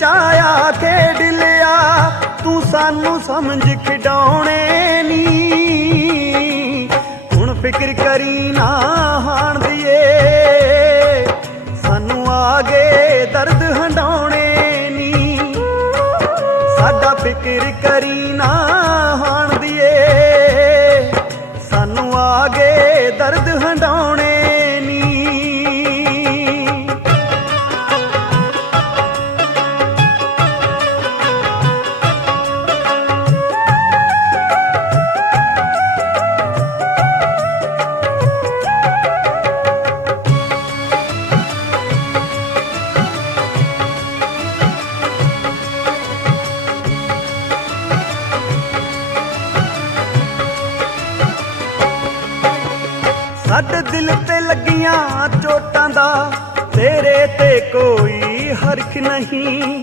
ਚਾਇਆ ਖੇਡ ਲਿਆ ਤੂੰ ਸਾਨੂੰ ਸਮਝ ਖਿਡਾਉਣੇ ਨੀ। ਹੁਣ ਫਿਕਰ ਕਰੀ ਨਾ ਹਾਣ ਦੀਏ, ਸਾਨੂੰ ਆਗੇ ਦਰਦ ਹੰਡਾਉਣੇ ਨੀ। ਸਾਡਾ ਫਿਕਰ ਕਰੀ ਨਾ ਹਾਣ ਦੀਏ, ਸਾਨੂੰ ਆਗੇ ਦਰਦ ਹੰਡਾਉਣੇ ਸਾਡੇ ਦਿਲ ਤੇ ਲੱਗੀਆਂ ਚੋਟਾਂ ਦਾ ਤੇਰੇ ਤੇ ਕੋਈ ਹਰਖ ਨਹੀਂ।